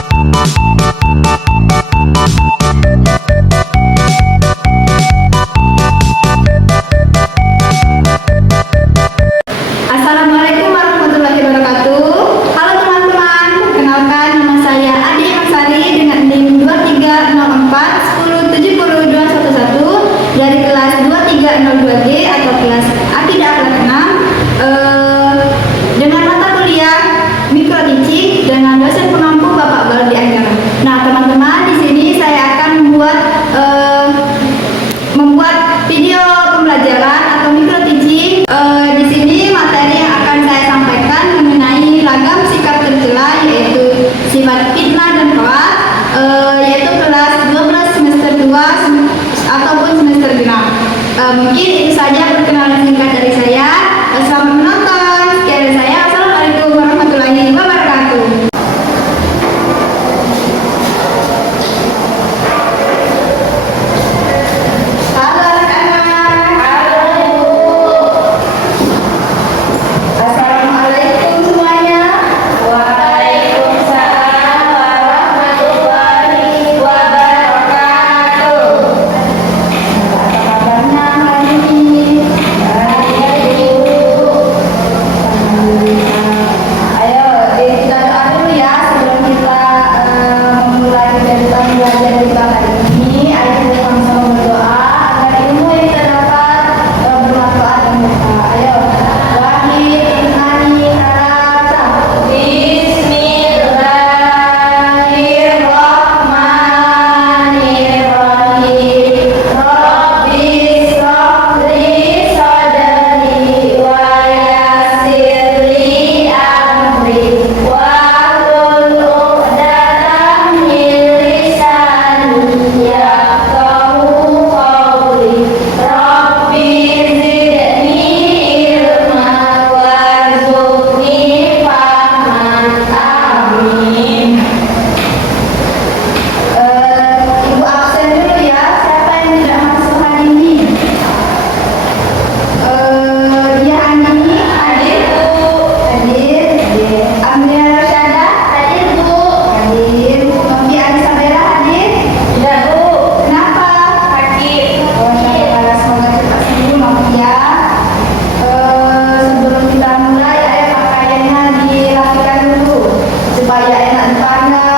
Assalamualaikum warahmatullahi wabarakatuh. Halo teman-teman, perkenalkan nama saya Adi Maksari dengan NIM 230410211 dari kelas 2302G atau kelas Akidah kelas 6 dengan mata kuliah Mikro Teaching dengan dosen pengampu Bapak Baldi Anggara. Nah, teman-teman, di sini saya akan membuat video pembelajaran atau Mikro Teaching. Di sini materi yang akan saya sampaikan mengenai ragam sikap tercela, yaitu sifat fitnah dan hoak, yaitu kelas 12 semester 2 ataupun semester genap. Mungkin itu saja perkenalan singkat dari saya. Selamat menonton. Sekian dari saya. Assalamualaikum warahmatullahi wabarakatuh. Halo anak-anak. Assalamualaikum semuanya. Waalaikumsalam warahmatullahi wabarakatuh. Apa kabarnya hari ini? Baik, Ibu. Ayo kita doa dulu ya sebelum kita memulai kegiatan belajar kita hari ini. Ayo kita sama-sama berdoa agar ilmu yang kita dapat bermanfaat dan berkah. Ayo, wahid innani harata. Bismillahirrahmanirrahim. Rabbi shrah li sadri wa yassir li amri wahlul 'uqdatam min lisani yafqahu qawli. Rabbi zidni ilma warzuqni fahman. Amin. Ibu absen dulu ya. Siapa yang tidak masuk hari ini? Dia Andi, Hadir, Bu. hadir. Amria Rasyada, Hadir, Bu. hadir. Novi Alisabella hadir. Tidak, Bu. Kenapa? Sakit. Oh, syukurlah, semoga cepat sembuh Novi ya. Sebelum kita mulai, pakaiannya dirapikan dulu supaya enak dipandang.